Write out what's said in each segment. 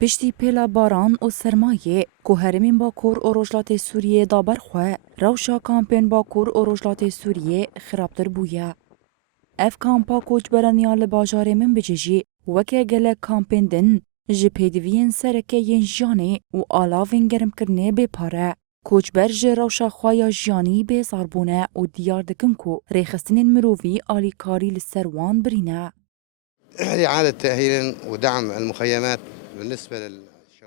پشتی پیلا باران و سرمایه که هرمین باکور و رجلات سوریه دابر خواه روشا کامپین باکور و رجلات سوریه خرابتر بویا. اف کامپا کوچبرانیال باجار من بجیجی وکه گله کامپین دن جپیدوین سرکه ین جانه و آلاوین گرم کرنه بپاره. کوچبر جه روشا خوایا جانی بیزار بونه و دیار دکن که ریخستین مروفی آلیکاری لسروان برینه. إعادة تأهيل ودعم المخيمات بالنسبة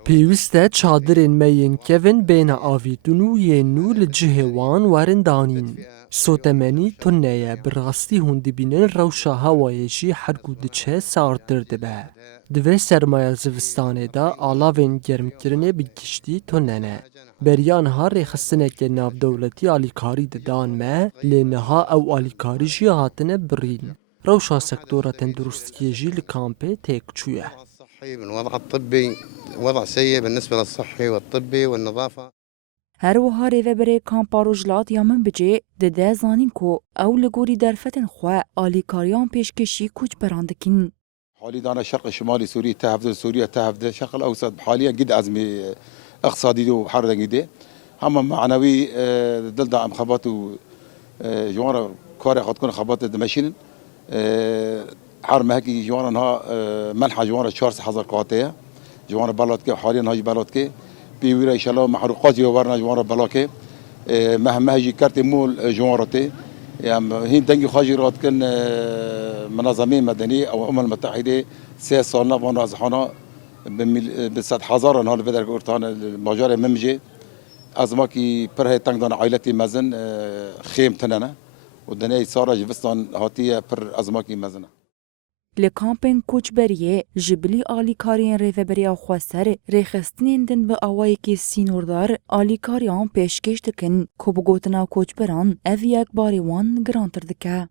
پێویستە چادرên me yên kevin bêhna avîtûn û yên nû li cihê wan werin danîn. Sotemenî tune ye bi rastî hûn dibînin rewşa hewayê jî her ku diçe sartir dibe. Di vê sermaya zivistanê de alavên germkirinê bi giştî tune ne. Beriya niha rêxistinekê navdewletî alîkarî didan me, lê niha ew alîkarî jî hatine birîn. Rewşa sektora tendurustiyê jî li kampê têk çûye. الصحي من وضع الطبي وضع سيء بالنسبة للصحي والطبي والنظافة. هر وها ریوبره کامپا رجلات یا من بجه ده زانین کو او لگوری درفتن خواه آلیکاریان پیشکشی کوچ براندکین. حاليا أنا الشرق الشمالي سوريا تهفد سوريا تهفد الشرق الأوسط حاليا جد أزمة اقتصادية وحرة جديدة هم معنوي ضد عم خبطوا جوارا كاري قد كون خبطت دمشين حرم هكي جوارا نها منحة جوارا 4000 قاطعة جوارا بلاد حاليا هاي بلاد كي بيورا إن شاء الله محروقات يوارنا جوارا بلاكي مهما هجي كارت مول جوارتي يعني هين دنگی خواجی راد کن منظمه مدنی او الامم المتحده 3 سال وانا از حانا به 100,000 حال بدر گورتان ماجار ممجه از ما کی پر تنگ دان عائلتی مزن خیم تننه و دنیای سارا جوستان هاتیه پر از ما کی مزنه لکامپین کوچ بریه جبلی آلیکارین ریوبریا خواستر ریخستنین دن به آوایی که سینوردار آلیکاریان پیشکش دکن که بگوتنا کوچ بران او یک باری وان گرانتر دکه.